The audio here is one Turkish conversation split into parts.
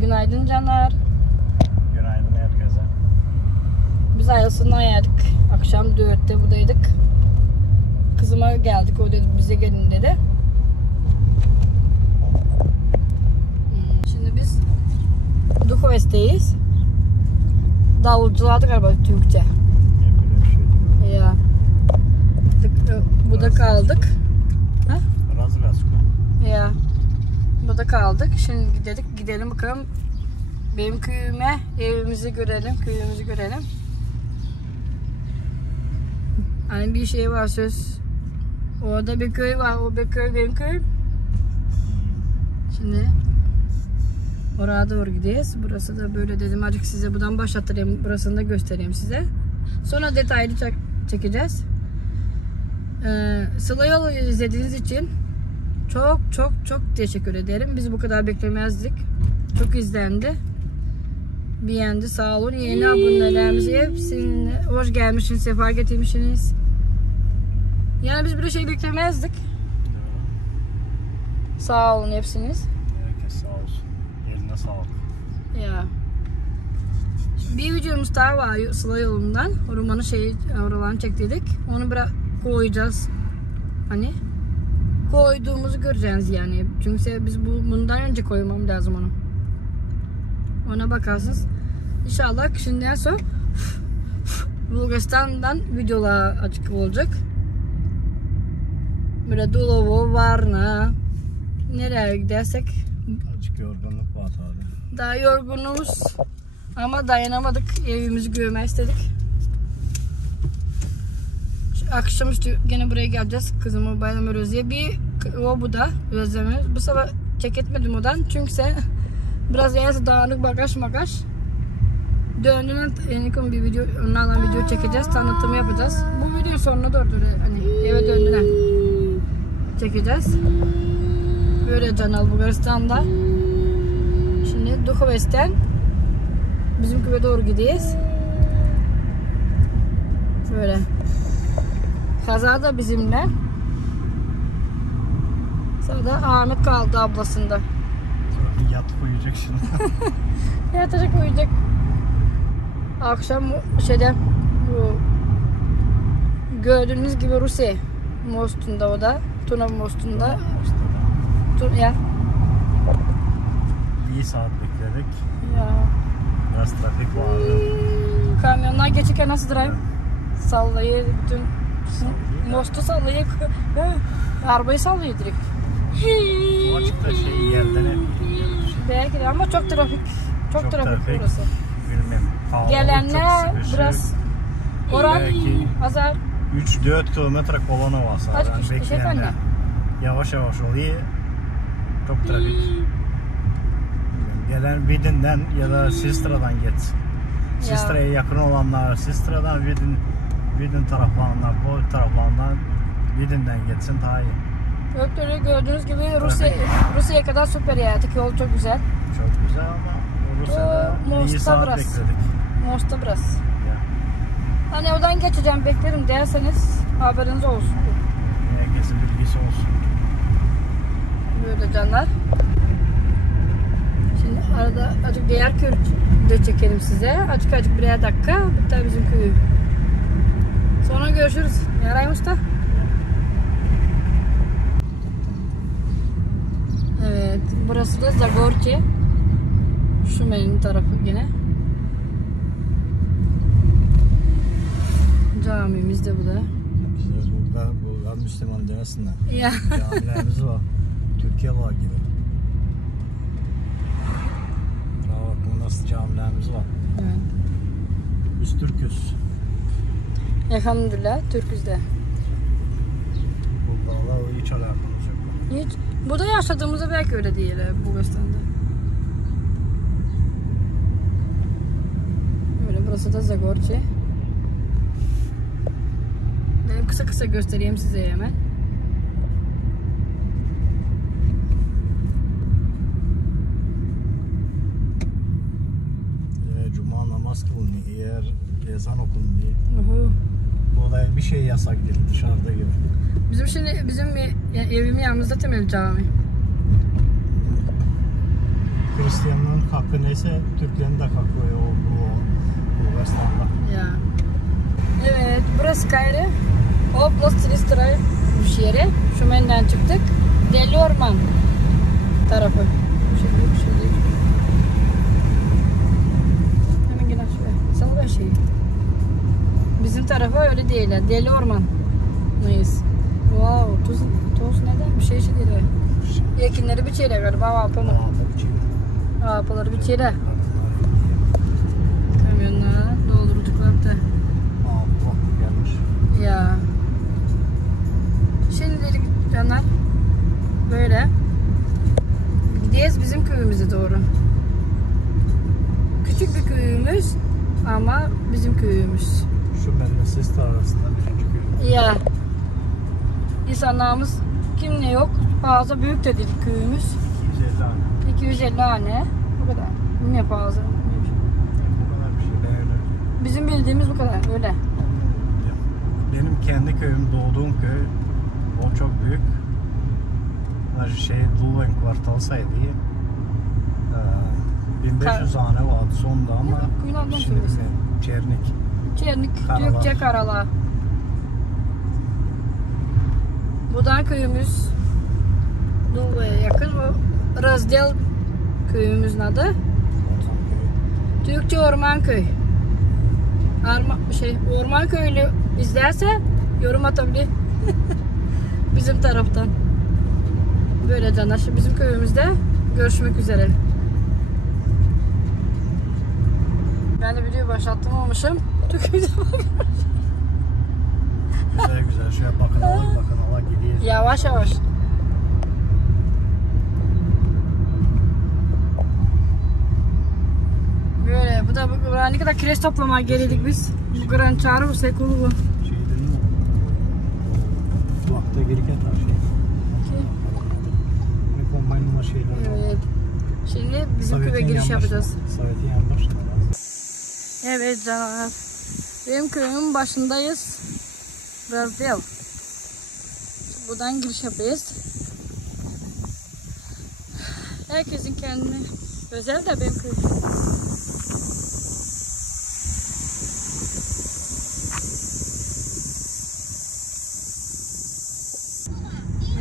Günaydın canlar. Günaydın herkese. Biz Ayasından geldik. Akşam 4'te buradaydık. Kızıma geldik. O dedi bize gelin dedi. Şimdi biz Duhoves'teyiz. Davulculardı galiba Türkçe. Ya. Burada kaldık. Ha? Ya. Burada kaldık. Şimdi gidelim bakalım. Benim köyüme, evimizi görelim, köyümüzü görelim. Hani bir şey var söz. Orada bir köy var, o bir köy benim köyüm. Şimdi oraya doğru gidiyoruz. Burası da böyle dedim. Azıcık size buradan başlatayım, burasını da göstereyim size. Sonra detaylı çekeceğiz. Sıla Yolu izlediğiniz için çok teşekkür ederim. Biz bu kadar beklemezdik. Çok izlendi. Beğendi, sağ olun. Yeni abonelerimize hepsine hoş gelmişsiniz, sefa getirmişsiniz. Yani biz böyle şey beklemezdik. Sağ olun hepsiniz. Herkes sağ olsun. Eline sağlık. Ya. Bir videomuz daha var Sıla Yolu'ndan. Oralarını çektirdik. Onu koyacağız. Hani koyduğumuzu göreceğiz yani. Çünkü biz bundan önce koymam lazım onu. Ona bakarsınız. İnşallah şimdiden sonra Bulgaristan'dan videolar açık olacak. Böyle Dulovo, Varna, nereye gidersek. Azıcık yorgunluk var tabi. Daha yorgunluğumuz ama dayanamadık. Evimizi görmek istedik. Akşamüstü gene buraya geleceğiz. Kızımı Bayram Özlü'ye bu da özlemiyoruz. Bu sabah çek etmedim odan. Çünkü biraz yerse dağınık bagaj. Döndüğünden bir video, onlarla video çekeceğiz. Tanıtımı yapacağız. Bu video sonuna doğru hani eve döndüğünden çekeceğiz. Böyle canal Bulgaristan'da. Şimdi Duhoves'ten bizim köye doğru gidiyoruz. Böyle. Kaza da bizimle. Sonra Ahmet kaldı ablasında. Yatıp uyuyacak şimdi. Yatacak uyuyacak. Akşam bu gördüğünüz gibi Rusya Mostu'nda o da. Tuna Mostu'nda. Ya. Bir saat bekledik. Ya. Biraz trafik vardı. Kamyonlar geçerken nasıl drive? Sallayı bütün Mostu sallayı. Arabayı sallıyor direkt. O açıkta yerden hep. Belki de ama çok trafik. Çok trafik burası. Bilmem. Gelenler biraz oran azar. 3-4 kilometre kolonu var sadece. Kaç kişi bekleyenler. Yavaş oluyor. Çok trafik. Gelen Vidin'den ya da Sistra'dan git. Sistra'ya yakın olanlar Sistra'dan Vidin taraflarından, bu taraflarından Vidin'den geçsin daha iyi. Öptürü gördüğünüz gibi Rusya'ya kadar süper yani. Yol çok güzel. Çok güzel ama Rusya'da bir saat biraz bekledik. Mosta biraz. Ya. Hani oradan geçeceğim beklerim derseniz haberiniz olsun. Herkesin bilgisi olsun. Böyle canlar. Şimdi arada azıcık diğer köyü de çekelim size. Azıcık birer dakika. Hatta bizim köyü. Sonra görüşürüz. Yaray Usta. Evet. Burası da Zagorci. Şu benim tarafı yine. Camimiz de bu da. Biz burada Müslüman demesinler. Ya. Camilerimiz var. Türkiye var gibi. Bakın nasıl camilerimiz var. Evet. Biz Türk'üz. Elhamdülillah Türk'üz de. Bulgarlarla hiç alakamız yok. Hiç. Burada yaşadığımızda belki öyle değil Bulgaristan'da. Böyle burası da Zagorci. Ben kısa göstereyim size hemen. Cuma namaz kılınıyor, eğer ezan okunuyor. Burada bir şey yasak değil dışarıda gibi. Bizim evimin yanımızda temel cami. Hristiyanların Türk hakkı neyse Türklerin de hakkı o Bulgaristan'da. Ya. Evet, burası gayrı Oblast Silistra yeri. Şumen'den çıktık. Deli Orman tarafı. Şöyle. Hemen gel şuraya. Salva şeyi. Bizim tarafa öyle değil. Deli Orman. Neyiz? Wow, toz neden? Bir şey değil. Ekinleri bir çeyre galiba. Avapa mı? Avapaları bir çeyre. Kamyonlara doldurduklar da. Gelmiş. Ya. Şimdilik canlar böyle. Gidiyoruz bizim köyümüze doğru. Küçük bir köyümüz ama bizim köyümüz. Şu benimle Sistra arasında birinci köy. Ya. İnsanlarımız kim ne yok. Fazla büyük de değil köyümüz. 250 hane. 250 hane. Bu kadar. Ne fazla. Bu kadar bir şey değerli. Bizim bildiğimiz bu kadar. Öyle. Benim kendi köyüm, doğduğum köy, o çok büyük. Luven kvartalı sayılıyor. 1500 hane vardı sonunda ama Yunan'dan şimdi söylüyorsun. Çernik. Çernik, Gökçe, Karala. Bu da köyümüz. Duva'ya yakın. O Razdel köyümüzün adı. Türkçe Orman Köy. Orman Köylü izlerse yorum atabilir. Bizim taraftan. Böyle canlar. Şimdi bizim köyümüzde görüşmek üzere. Ben de video başlattım olmuşum. Çok güzel. Güzel şöyle bakın ala gidiyoruz. Yavaş yavaş. Böyle bu da ne kadar kireç toplamaya geldik biz. Bu gran çağrı bu sekulu bu. Şey dedin mi? Kulakta geri ketar şey. Ne kombaynıma şeyler. Evet. Şimdi bizim köye giriş yapacağız. Sovyet'in yan başında. Evet canlar. Benim köyümün başındayız. Biraz değil. Buradan giriş yapacağız. Herkesin kendine özel de benim köyüm.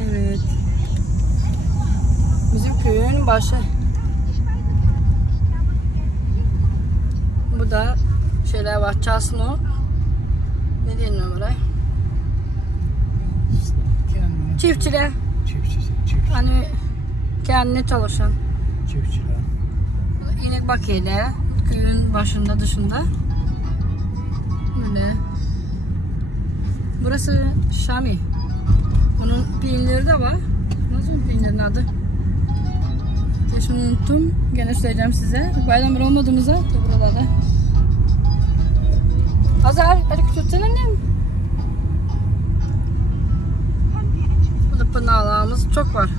Evet. Bizim köyün başı. Bu da şeyler var. Çasno. Ne diyelim böyle? Çiftçiler. Çiftçi. Hani kendine çalışan. Çiftçiler. İnek bakıyla köyün başında dışında. Böyle. Burası Şami. Onun peynirleri de var. Nasıl peynirin adı? Şimdi unuttum. Gene söyleyeceğim size. Bayramlar olmadığımızda da buralarda. Hazar, hadi küçültsene annem. Burada pınarlarımız çok var.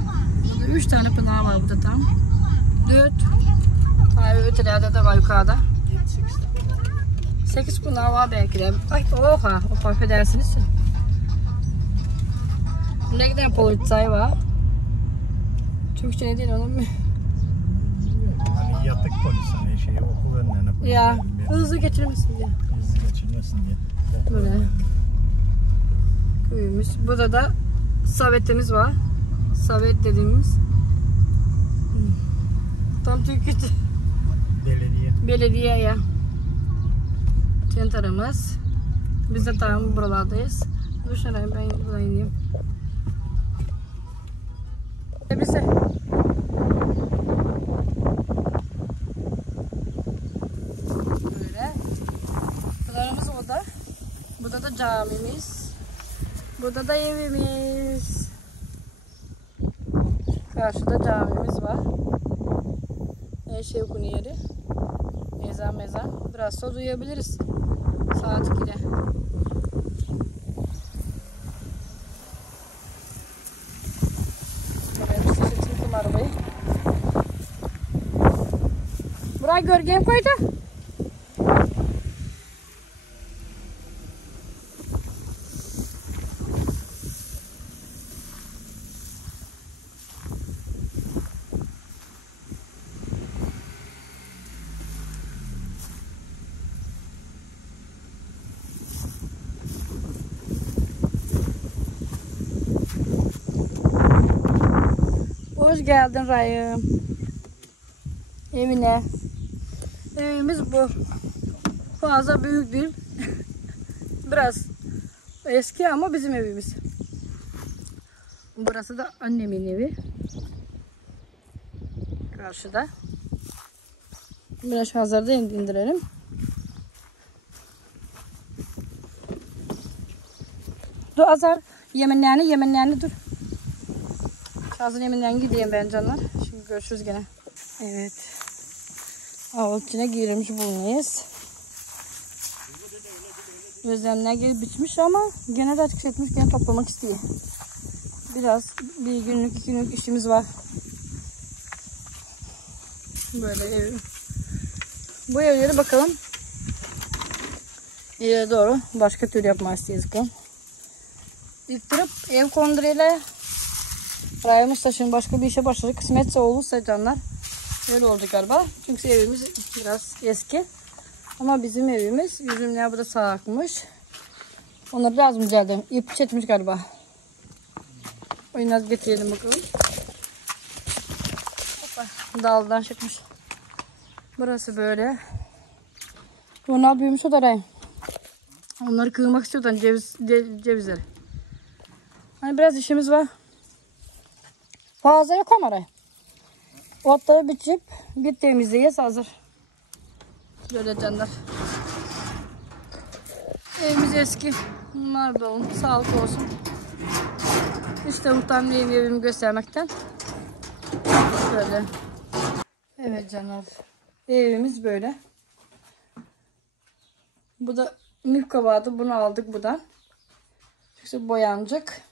Burada 3 tane pınar var burada tam. 4. Hayır, ötelerde de var yukarıda. 8 pınar var belki de. Ay oha, o affedersiniz. Ne kadar polisay var. Türkçe ne değil onun mu? Hani yatık polis hani şey okul önlerine polis. Ya hızlı geçirmesin diye. Hızlı geçirmesin diye. Böyle. Köyümüz. Burada da Savet'imiz var. Savet dediğimiz. Tam Türkçe. Belediye ya. Center'ımız. Biz de tam buralardayız. Dur şuraya ben buradan ineyim. Bize. Böyle. Pınarımız orada. Burada da camimiz. Burada da evimiz. Karşıda camimiz var. Her şey okunu yeri. Mezan. Biraz sonra duyabiliriz. Saat 2'de. Arabayı. Buraya gölgeye koydu. Hoş geldin Rayım. Evine. Evimiz bu. Fazla büyük değil. Biraz eski ama bizim evimiz. Burası da annemin evi. Karşıda. Biraz hazırda indirelim. Dur Azar. Yemenlerini dur. Azar yemenlerini gideyim ben canlar. Şimdi görüşürüz gene. Evet. Avul içine girilmiş bulunuyoruz. Gözlemler gelip bitmiş ama gene de açık çekmiş, gene toplamak istiyor. Biraz bir günlük, 2 günlük işimiz var. Böyle ev. Bu evleri bakalım ileri doğru başka türlü yapmak istiyoruz. İttirip ev konduruyla Rayımız taşın başka bir işe başladı. Kısmetse olursa canlar öyle olacak galiba. Çünkü evimiz biraz eski. Ama bizim evimiz yüzümler burada sarkmış. Onları lazım güzeldi. İp çekmiş galiba. Oyunu getirelim bakalım. Hoppa, daldan çıkmış. Burası böyle. Bunlar büyümüş o da Rayım. Onları kırmak istiyorsan cevizleri. Hani biraz işimiz var. Fazla yok ama Rayım. Otları biçip bir temizleyiz, hazır. Böyle canlar. Evimiz eski. Bunlar da olun. Sağlık olsun. İşte muhtemelen evimi göstermekten. Böyle. Evet canlar. Evimiz böyle. Bu da mif kabağı. Bunu aldık buradan. İşte boyanacak.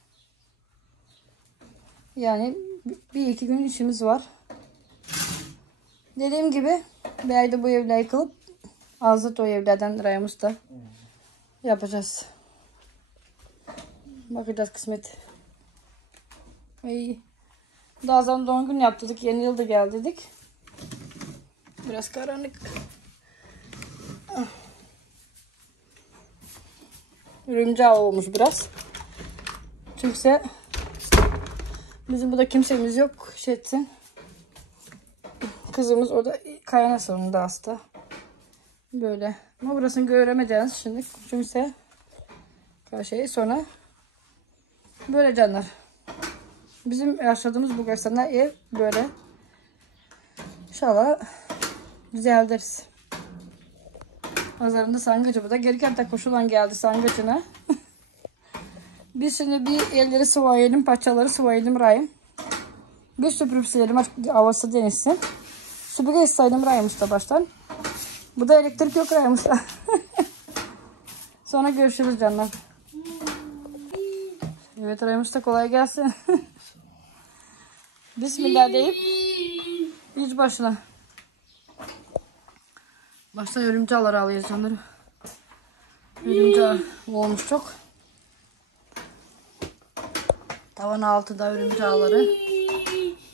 Yani 1-2 gün işimiz var. Dediğim gibi belki de bu evler yıkılıp azat o evlerden Rayımız da yapacağız. Bakacağız kısmet. Daha zaman doğum günü yaptırdık. Yeni yılda gel dedik. Biraz karanlık. Örümcek olmuş biraz. Çünkü bizim burada kimsemiz yok. Şey etsin. Kızımız orada kayana sonunda hasta. Böyle. Ama burasını göremeyeceğiz şimdi. Çünkü karşıyı sonra böyle canlar. Bizim yaşadığımız Bulgaristan'da ev böyle. İnşallah düzeltiriz. Pazarında Sangacı burada. Gelirken de koşulan geldi Sangacı'na. Biz şimdi bir elleri sıvayalım, paçaları sıvayalım Rayım. Bir süpürüp silelim, havası denizsin. Süpürge istedim Rayımızda baştan. Bu da elektrik yok Rayımızda. Sonra görüşürüz canlar. Evet Rayımızda kolay gelsin. Bismillah deyip hiç başına. Baştan örümcekleri alıyoruz canları. Örümcek olmuş çok. Tavan altıda örümcekleri.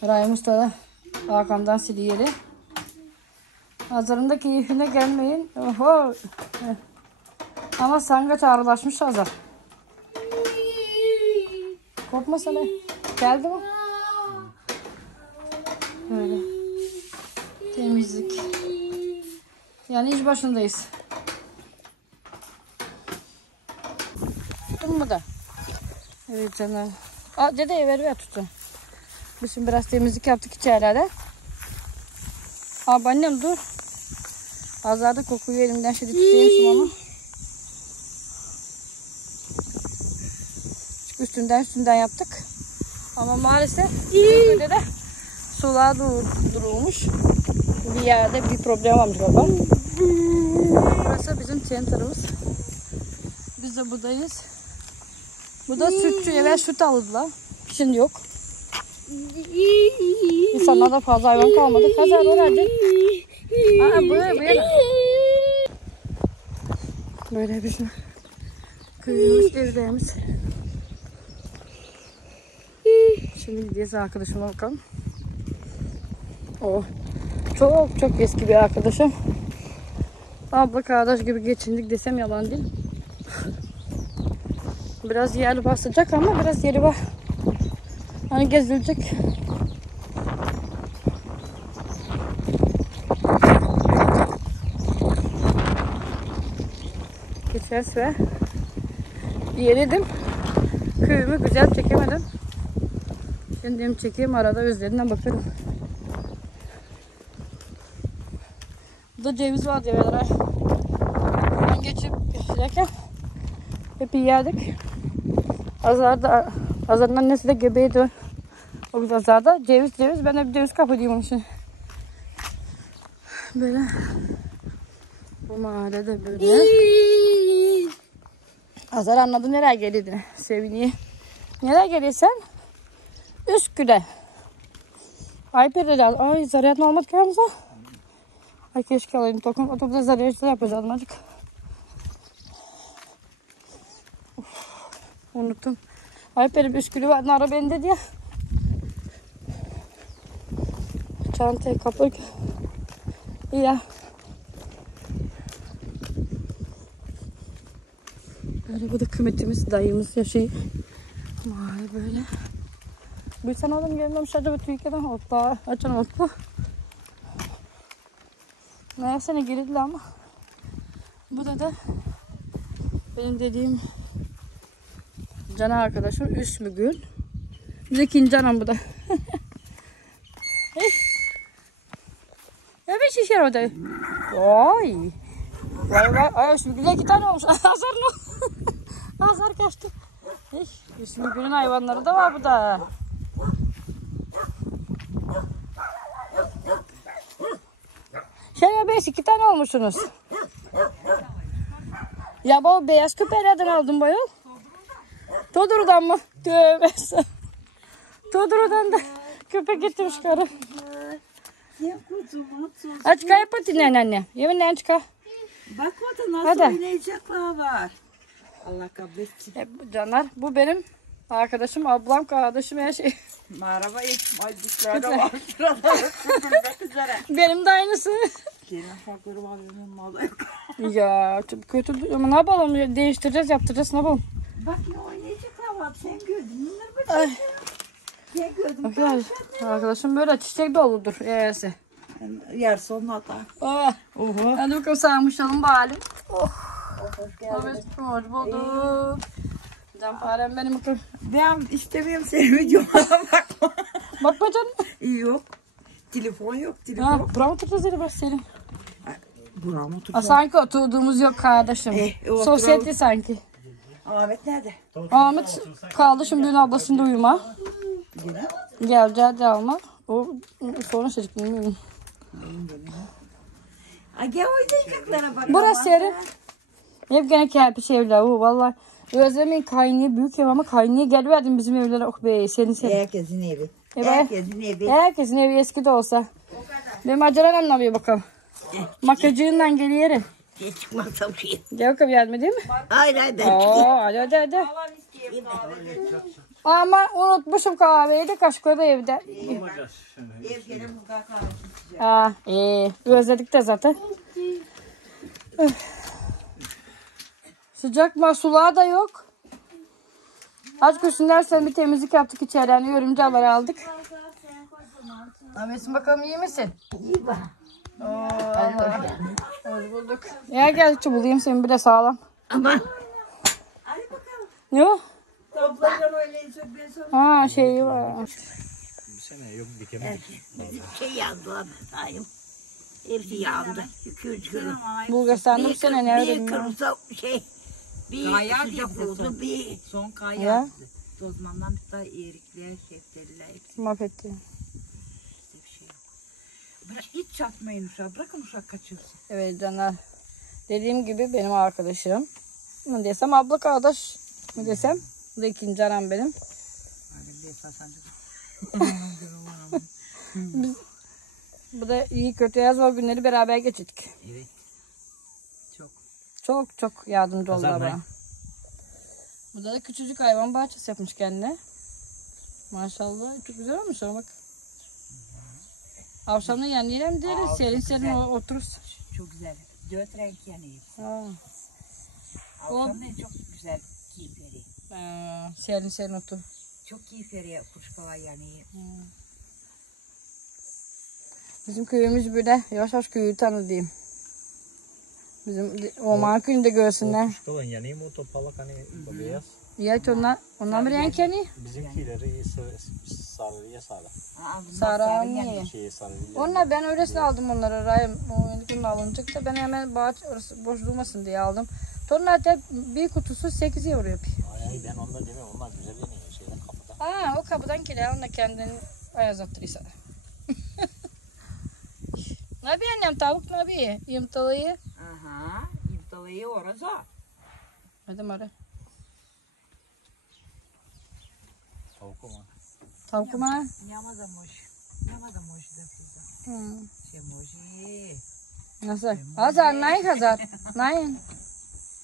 Rayımızda da arkamdan siliyor. Hazarın keyfine gelmeyin. Oho. Ama Sangaç ağırlaşmış Hazar. Korkma sana. Geldi mi? Böyle. Temizlik. Yani iş başındayız. Tuttun mu da? Evet canım. Dedeye ver tutun. Biz şimdi biraz temizlik yaptık içeride. Annem dur. Azarda kokuyu elimden şimdi tutayım ama. Çünkü üstünden yaptık. Ama maalesef böyle de sular durulmuş. Bir yerde bir problem varmış baba. Burası bizim center'ımız. Biz de buradayız. Bu da sütçü. Evet süt aldılar. Şimdi yok. İnsanlarda fazla hayvan kalmadı. Kazar orada. Böyle. Böyle bizim köyümüz, evlerimiz. Şimdi gideceğiz arkadaşıma bakalım. O çok eski bir arkadaşım. Abla kardeş gibi geçindik desem yalan değil. Biraz yerli var, sıcak ama biraz yeri var. Hani gezilecek. ses ve yenidim. Köyümü güzel çekemedim. Şimdi çekeyim, arada üzerinden bakarım. Burada ceviz var develer. Ben geçip geçerken hep yerdik. Azar'ın annesi de gebeydi. O güzel Azar'da ceviz. Ben de bir ceviz kapatayım onun için. Böyle. Bu mahallede böyle. Azar anladı nereye geldiğini. Seviniyor. Nereye geliyorsun? Üsküdar. Ayper dedi. Ay zaryat mı almadık yanımıza? Ay keşke alayım. Tokum otobüde zaryatçılar yapacağız azıcık. Unuttum. Ayper'im Üsküdar vardı. Ara beni dedi ya. Çantayı kapırk. İyi ya. Böyle bu da kıymetimiz, dayımız yaşıyor. Mahalle böyle. Bir sene adam gelmemiş acaba Türkiye'den hatta açalım hatta. Meğerse ne gelirdi ama. Bu da benim dediğim can arkadaşım Üsmü Gül. Bir de ikinci canım bu da. Ya bir şişer o da. Vay. Vay. Ay Üsmü Gül'e 2 tane olmuş. Azar mı? Azar kaçtı. Üsmü Gül'ün hayvanları da var bu da. Şöyle 2 tane olmuşsunuz. Ya bu beyaz köpeği nereden aldın bu yol? Toduru'dan mı? Tövbe. Toduru'dan da köpek getirmiş karı. Aç kaya patinen anne. Yeminle çıkar. Bak orada nasıl oynayacaklar var. Allah kabul etsin. Canlar bu benim arkadaşım, ablam, kardeşim, her şey. Merhaba, ay dişler de var. Süpürmek üzere. Benim de aynısı. Senin farkları var, benim malı yok. Ya çok kötü ama ne yapalım, değiştireceğiz, yaptıracağız, ne yapalım. Bak ne oynayacaklar var, sen gördün. Bunlar mı? Sen gördün. Bakın arkadaşım böyle çiçek doludur eğerse. Yer sonuna da. Oh. Hadi bakalım sarmışalım bari. Oh. Hoş geldin. Hoş bulduk. Canparem benim bakalım. Ben istemiyorum senin videolara bakma. Bakma canım. Yok. Telefon yok, telefon. Ha, bravo tutacağız bak senin. Buram otur. Sanki oturduğumuz yok kardeşim. oturalım. Sosyete sanki. Ahmet nerede? Ahmet kaldı şimdi dün ablasında uyuma. Gene. Geleceği de alma. O sonra çocuk bilmiyorum. Ay gel oynayacaklara bak. Burası yeri. Hep gene kerpiç evler. Valla. Özlem'in kaynıyor büyük ev ama kaynıyor geliverdim bizim evlere. Oh be seni. Herkesin evi. Evet. Herkesin evi. Herkesin evi eski de olsa. Benim acelem anlamıyor bakalım. Makacığından geliyorum. Hiç çıkmazsa bir şey. Gel bakalım yardım edeyim mi? Hayır hayır ben Hadi. Ama unutmuşum kahveyi de kaşıkları da evde. Ev gene mutlaka kahve. Ha, özledik de zaten. Sıcak mahsullar da yok. Aç kuşunlarsa bir temizlik yaptık içeriden. Örümceği aldık. Ahmet'sin bakalım iyi misin? İyi bak. Allah. Hoş bulduk. Ya gel bulayım seni bir de sağlam. Aman. Hadi bakalım. Ne o? Toplayacağım öyleyse ben sonra. Ha şey var. Bir sene yok dikemedik. Şey yandı abi sayım. Hepsi yandı. 2-3 kilo. Bulgaristan'da bir sene ne Bir öyle kırmızı şey. Bir Kaya sıcak değil oldu. son. Bir Son kaya Ya. yazdı. Tozmandan bir daha erikler, şeftaliler hepsi mahvetti. bir şey yok. Bırak hiç çatmayın uşağı. Bırakın uşak kaçırsın. Evet canlar. Dediğim gibi benim arkadaşım. Ne desem abla kardeş mi desem. Bu da ikinci anam benim. Hadi bir esasancı. Bu da iyi kötü yaz o günleri beraber geçirdik. Evet. Çok. Çok yardımcı oldu Kazan bana. ne? Burada da küçücük hayvan bahçesi yapmış kendine. Maşallah çok güzel olmuş ama bak. Akşamda yanıyla deriz. Serin otururuz. Çok güzel. 4 renk yanıyor. Ha. Akşam da çok güzel keyif veriyor. Serin otur. Çok keyif veriyor kuşkalar yanıyor. Bizim köyümüz böyle yavaş yavaş köyü tanı diyeyim. Bizim o markayı da görsünler. İşte o yani o topalak hani beyaz. Ya onlar bir renk yani. Bizimkileri sarıya sarı. Sarı. Şeye sarı. Onlar ben öylesine aldım onları. Rayım bunu alınacak da ben hemen bahçe orası boş durmasın diye aldım. Tornada bir kutusu 8 euro yapıyor. Ay ben onda demiyorum. Onlar güzel deniyor şeyden kapıda. Aa o kapıdan kira onunla kendini ayaz attırıyor sana. Ne yapıyor annem tavuk ne yapıyor? Yumurtalıyı. Aha, yumurtalayı orası. Hadi mara. Tavuk mu? Tavuk mu? Няма да може. Няма да може да влиза. Hmm. Ще може. Nasıl? Hazar, nayin Hazar. Nayin.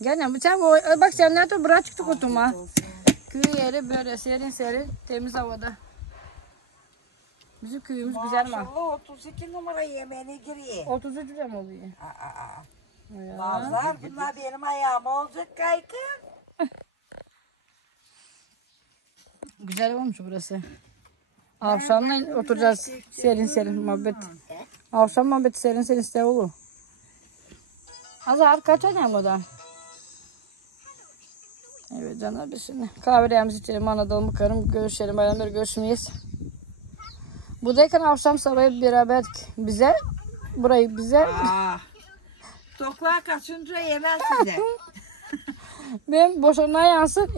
Gel ya bıçak o. Bak sen nerede bırak çıktı kutuma. Köy yeri böyle serin serin temiz havada. Bizim köyümüz güzel mi? Maşallah 32 numara yemeğine giriyor. 33 lira mı oluyor? Ya. Bazılar bunlar benim ayağıma olacak kaykı. Güzel olmuş burası. Akşamla oturacağız serin serin muhabbet. Akşam muhabbet serin serin iste olur. Hazar kaç annem odan? Evet canlar biz şimdi kahvelerimizi içelim, anadalım bakarım, görüşelim, bayramları görüşmeyiz. Buradayken akşam sabahı beraber bize, burayı bize, Toklar kaçınca yemez size. benim boşuna yansın,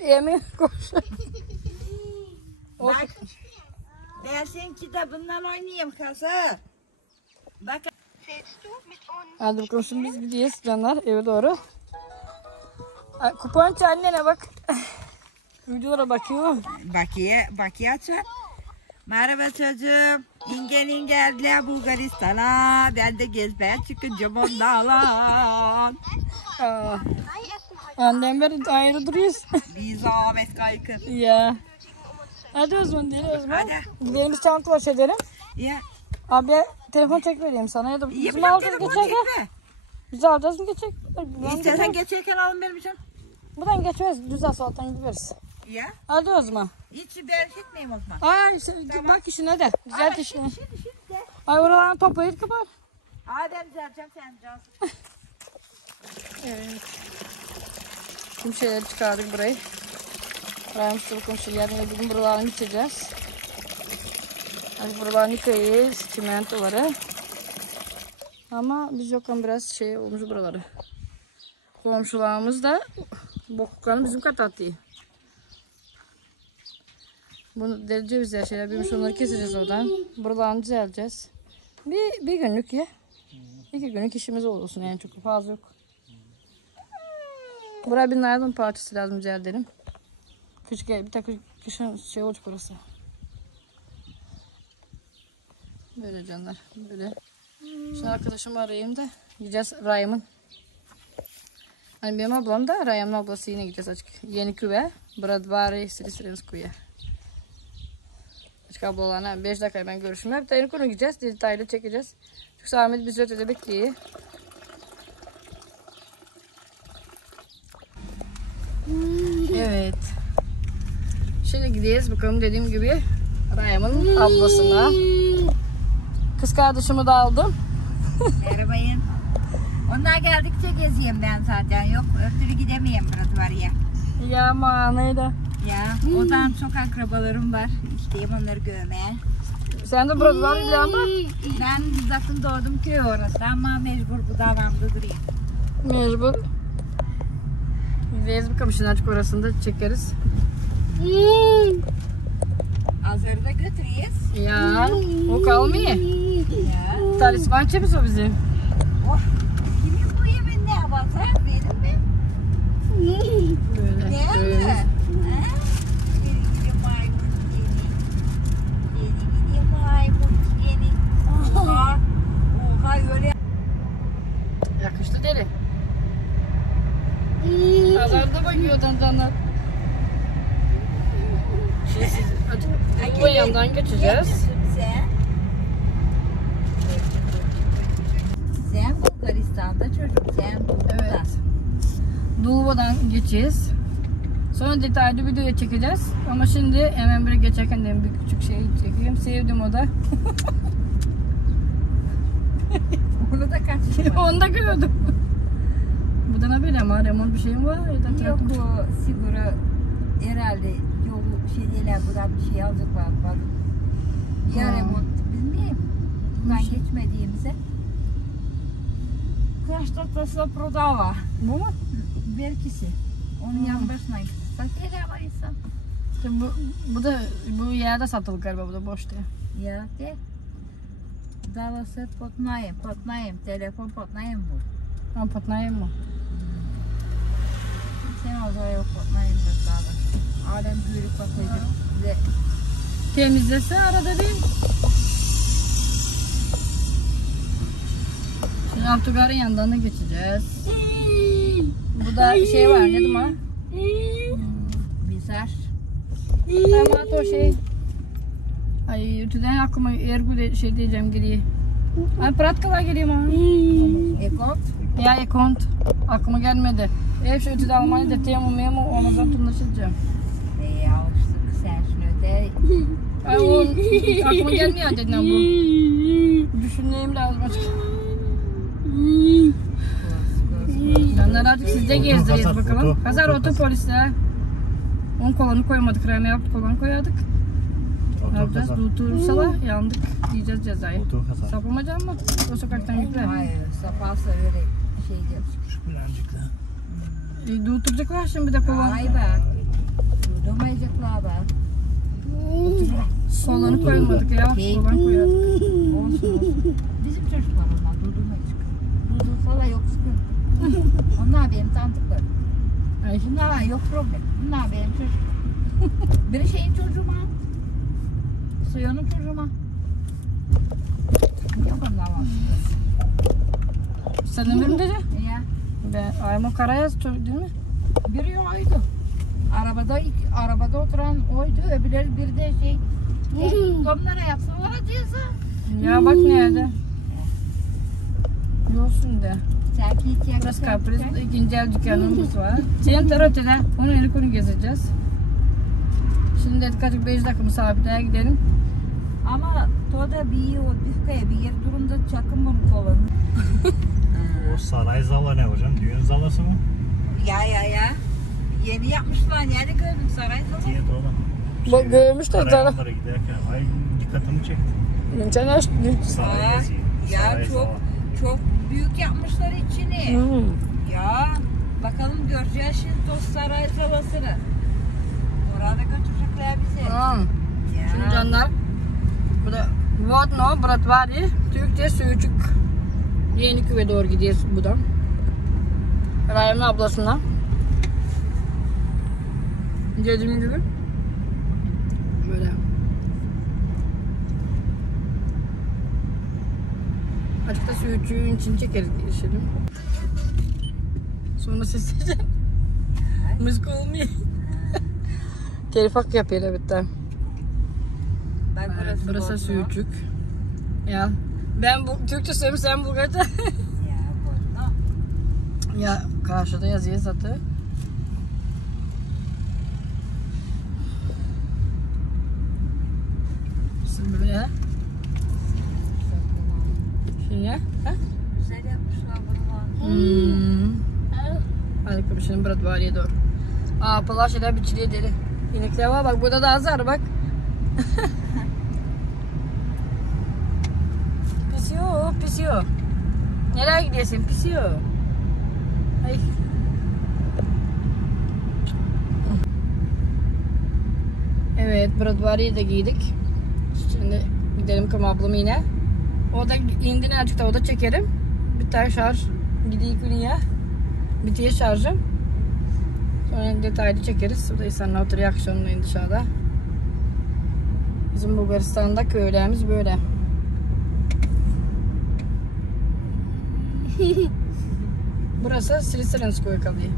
emin koşun. Bak, ben senin kitabından oynayayım kızı. Bak. Hadi bakalım şimdi biz gidiyoruz canlar eve doğru. Ay, kuponcu annene bak. Videolara bakıyor. Bakiye açar. Merhaba çocuğum. İngelin geldiler Bulgaristan'a. Ben de gezmeye çıkacağım onlarla. Annem ben ayrı duruyoruz. Bir zahmet kaykın. Ya. Hadi o zaman gidelim o zaman. Hadi. Gidelim biz çantalaş edelim. Ya. Abi telefon çek vereyim sana ya da bizim Yapacağım alacağız telefon geçecek. çekme. Biz alacağız mı geçecek? İstersen geçerken alın benim için. Buradan geçmez. Düz asfalttan gideriz. Ya. Hadi o zaman. Hiç ben gitmeyeyim o zaman. Ay bak işine de. Güzel Ama işine. şimdi de. Ay oralarını toplayıp kapar. Ben düzelteceğim sen cansın. Evet. Tüm şeyleri çıkardık burayı. Buraya mısır komşu yarın bugün buralarını bitireceğiz. Hadi buralarını yıkayız. Çimentoları. Ama biz yokken biraz şey olmuş buraları. Komşularımız da bokuklarını bizim kat atıyor. Bunu deleceğiz ya şeyler. Büyümüş onları keseceğiz oradan. Buralarını düzelteceğiz. Bir günlük ya. 2 günlük işimiz olsun yani çok fazla yok. Buraya bir naylon parçası lazım rica ederim. Küçük bir takı kışın şey olacak orası. Böyle canlar böyle. Şimdi arkadaşımı arayayım da gideceğiz Rayım'ın. Hani benim ablam da Rayım'ın ablası yine gideceğiz açık. Yeni küve. Burada bari Silistrens kuyu. Açık ablalarına 5 dakika ben görüşüm. Hep de konu gideceğiz. Detaylı çekeceğiz. Çünkü Ahmet bizi ötede bekliyor. Evet. Şimdi gidiyoruz bakalım dediğim gibi Rayım'ın ablasına. Kız kardeşimi de aldım. Merhabayın. Onlar geldikçe gezeyim ben zaten. Yok ötürü gidemeyeyim biraz var ya. Ya manayla. Ya odan çok akrabalarım var. İsteyim onları görmeye. Sen de burada var ile ama. Ben zaten doğdum köy orası ama mecbur bu davamda durayım. Mecbur. Gideyiz bakalım şimdi açık orasında çekeriz. Azarı da götürüyoruz. Ya o kalmıyor. Ya. Talisman çemiz o bizim. Oh. Kimin bu yemin ne yapar? Benim mi? Böyle. Ne Böyle. yapar? Benim gibi maymun yeni. Benim gibi maymun yeni. Oha. Oha öyle. Yakıştı deli. Pazarda bakıyor canlar. Şimdi siz bu yandan geçeceğiz. Sen Bulgaristan'da çocuk. Sen burada. Evet. Dulva'dan geçeceğiz. Sonra detaylı video çekeceğiz. Ama şimdi hemen böyle geçerken de bir küçük şey çekeyim. Sevdim o da. Onu da kaçırdım. Onu da gördüm. Bu da ne böyle ama remont bir şeyim var. Yok o sigara herhalde yolu şey değiller buradan bir şey alacaklar bak. Ya Ha. remont bilmeyeyim. Buradan geçmediğimize. Kaçta tasla prodava. Bu mu? Belkisi. Onun yan başına gitti. Bak gel ama insan. İşte bu da bu yerde satılık galiba, bu da boş diye. Ya de. Davası potnayım. Telefon potnayım bu. Ha, patlayayım mı? Sen o zaman yok potnayım da davası. Alem büyük bakacak. Bize Temizlese arada bir. Şimdi Abdülgar'ın yanından da geçeceğiz. Bu da şey var, ne dedim ha? bizar. Tamam, o şey. Ay, öteden aklıma Ergül şey diyeceğim geriye. Ay, Pratkalar geliyor mu? Ekot. Ya ekont. Aklıma gelmedi. Hep şu ötede Almanya'da temo memo olmadan tunlaşacağım. Alıştık sen şunu öte. Ay, o aklıma gelmiyor dediğinden bu. Düşüneyim lazım açık. Canlar artık sizde gezdiriyoruz Kazar, bakalım. oto, Kazar oto, oto polisler. Onun kolonu koymadık. Rame yaptık, kolonu koyardık. Ne yapacağız? Durtursalar yandık. Yiyeceğiz cezayı. Otur kazar. Sapamayacağım mı? O sokaktan yükle. Hayır, sapası öyle şey diyor. Şu birazcık da. Durduracaklar şimdi bir de kolonu. Ay be. Durdamayacaklar be. Kolonu koymadık ya. Şey. Kolonu koyardık. Olsun. Bizim çocuklar onlar durdurmayacak. Durdursalar yok sıkıntı. Onlar benim tanıdıklarım. Ay, Bunlar yok problem. Bunlar benim çocuklarım. Bir şeyin çocuğuma. Suyunun çocuğuma. Yok onlar var. sen de mi diyeceksin? Ya. Ben Aymo Karayaz çocuk değil mi? Biri oydu. Arabada oturan oydu. Öbürleri bir de şey. Onlara yapsalar ceza. Ya bak nerede? Yolsun de. Sanki hiç Burası Kapris, ikinci el dükkanımız var. Center ötede, onu eli konu gezeceğiz. Şimdi dedik artık 5 dakika misafirliğe gidelim. Ama toda bir o bir bir yer durumda çakım bunu kolun. O saray zalı ne hocam? Düğün zalası mı? Ya. Yeni yapmışlar. Nerede gördün saray salonu? Diye doğru. Bak, görmüşler sana. Karayollara giderken ay dikkatimi çekti. Sen açtın. Saray geziyor. Ya Saray çok zalı. çok büyük yapmışlar içini. Ya bakalım göreceğiz şimdi o saray salasını. Orada götürecekler bizi. Şimdi Ya. canlar, bu da Vodno, Bratvari, Türkçe Söğütçük. Yeniköy'e doğru gidiyoruz buradan. Rahim'in ablasından. Dediğim gibi. Böyle. Açıkta Söğütçük'ün için çekeriz diye düşündüm. Sonra sesleyeceğim. Müzik olmuyor. Telif hakkı yapıyor evet de. Bak Evet, burası Bodrum. Söğütçük. Ya ben bu Türkçe söyleyeyim, sen Bulgarca. Ya Bodrum. Ya karşıda yazıyor zaten. Siz böyle. Şimdi ha? Güzel yapmışlar buralar. Hadi kapışalım Bratvarı'ya doğru. Aa, palaşeler biçiliyor deli. İnekler var bak, burada da azar bak. Pisiyor. Nereye gidiyorsun? Pisiyor. Ay. Evet, Bratvarı'yı da giydik. Şimdi gidelim Kam ablam yine. O da indiğini açık da o da çekerim. Bir tane şarj gideyim günüye. Bitiyor şarjım. Sonra detaylı çekeriz. O da insanlar oturuyor akşamleyin dışarıda. Bizim Bulgaristan'da köylerimiz böyle. Burası Silicerenskoye kalıyor.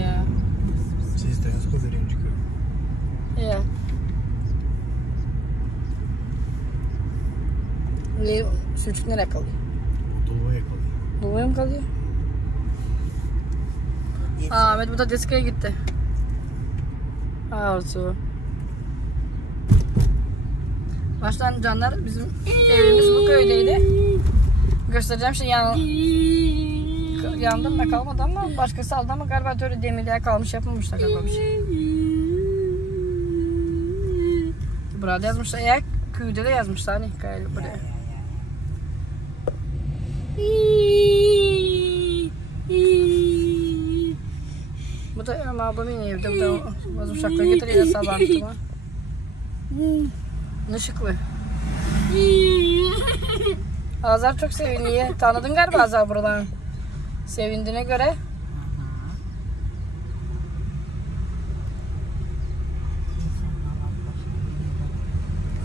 Ya. Silicerensko birinci köy. Ya. Söğütçük nereye kalıyor? Doğuya kalıyor. Doğuya mı kalıyor? Aa, Ahmet bu da diskoya gitti. Arzu. Baştan canlar bizim evimiz bu köydeydi. Göstereceğim şey yandım da kalmadı ama başkası aldı ama galiba öyle demirliğe kalmış yapılmışlar galiba bir şey. Burada yazmışlar ya köyde de yazmışlar hani galiba buraya. Bu da ama ablamın evde bu da bazı uşaklar getiriyor sabah aklıma. Ne şıklı. Azar çok seviniyor. Tanıdın galiba Azar buradan. Sevindiğine göre.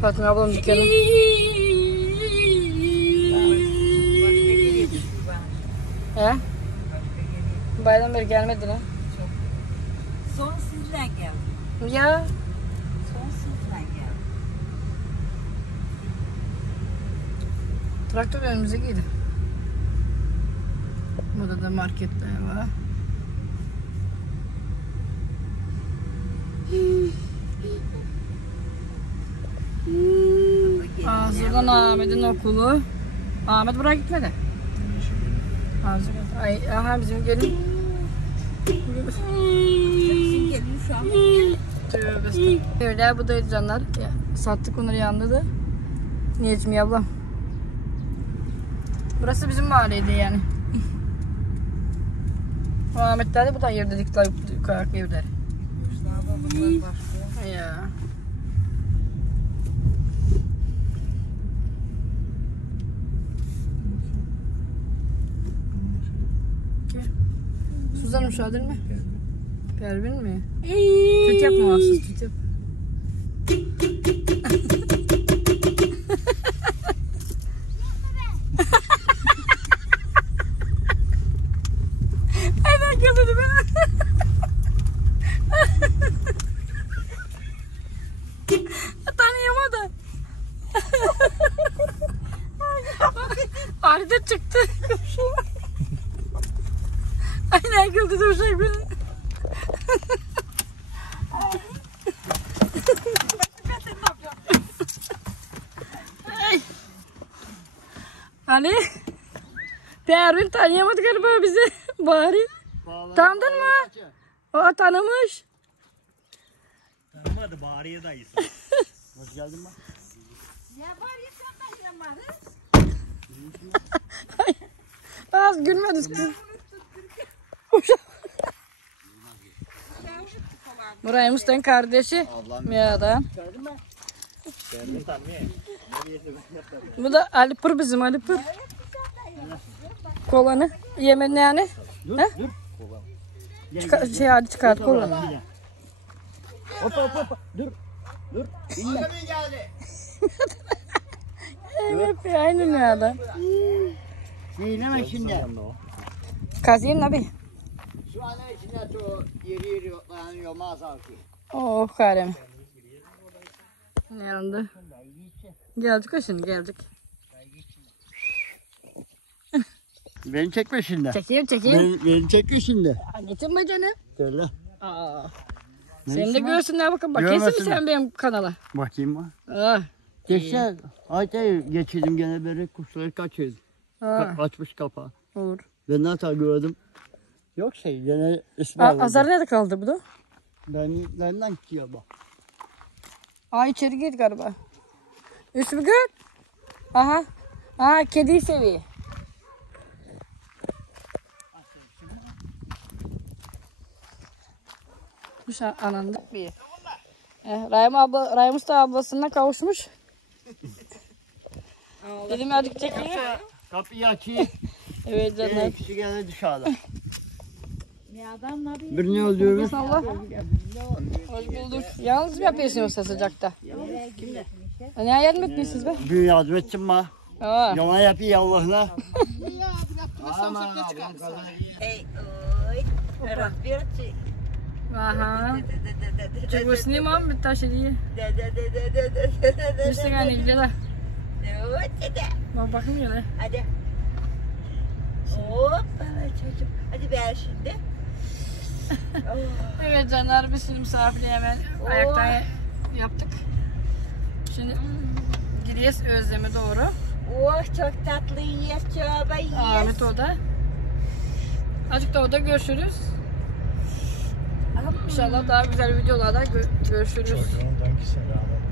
Fatma ablam dükkanı. He? Bayram beri gelmedi lan. Son sizden geldi. Ya. Son sizden geldi. Traktör önümüze girdi. Burada da marketler var. Şuradan Ahmet'in okulu. Ahmet buraya gitmedi. Ay, aha bizim gelin. Sizin gelin şu an. Tövbe estağfurullah. Öyle bu da canlar. Ya, sattık onları yandı da. Niyetmi ablam. Burası bizim mahalleydi yani. Ahmetler de bu da yer dedikler yukarı evleri. Mustafa bunlar başka. Ya. Suzan uşağı değil mi? Pervin mi? Tüt yapma haksız tüt yap. Aynen güldü ben. Tanıyamadı. Arada çıktı. Aynen güldü de uşak beni. Ali, Pervin tanıyamadı galiba bizi. Bari. Tanıdın mı? O tanımış. Tanımadı Bariye dayısı. Hoş geldin mi? Ya var ya sen tanıyamadın. Az gülmedi. Buraya Mustafa'nın kardeşi. Ya da. Bu da Alipur bizim Alipur. Kolanı yemen yani. Dur Ha? dur. Şey hadi çıkart kolanı. Hop hop hop. Dur. Dur. Dinle. Evet aynı ya da. Dinleme şimdi. Kazıyım abi. Şu an içinde o yeri yoklanıyor mazaltı. Oh karem. Nerede? Geldik şimdi geldik. Beni çekme şimdi. Çekeyim. Beni çekme şimdi. Getirme canım. Söyle. Aa. Neyse Seni de lan. görsünler bakın. Bak kesin mi Görmesinler. sen benim kanala? Bakayım mı? Ah. Geçen ayda geçirdim gene böyle kuşları kaçırdım. Ah. Açmış kapağı. Olur. Ben hata gördüm. Yok şey gene ismi alındı. Azar nerede kaldı bu da? Benden gidiyor bak. Aa içeri git galiba. Üstümü gör. Aha. Aha kediyi seviyor. Bu şu ananda bir. Rahim Usta ablasına kavuşmuş. Dedim azıcık çekeyim. Kapıyı açayım. Evet canlar. İkisi gene dışarıda. Ne adam ne yapıyor? Birini öldürmüş. Allah. Hoş bulduk. Yalnız mı yapıyorsun yoksa sıcakta? Kimle? Ne yardım etmiyorsunuz be? Bir yardım ettim bana. Aa. Yalan yapıyor Allah'ına. Ey oy. Rabbir çi. Aha. Çok hoşuna mı bir taş ediyor? Üstüne hani gidiyor da. Bak bakayım ya. Hadi. Hop. Çocuğum. Hadi ver şimdi. Evet canlar bir sürü misafirliği hemen ayakta yaptık. Şimdi gidiyoruz Özlem'e doğru. Oh çok tatlı yiyiz, çorba yiyiz. Ahmet orada. Azıcık da orada görüşürüz. İnşallah daha güzel videolarda görüşürüz. Çocuğun dönkü selamı.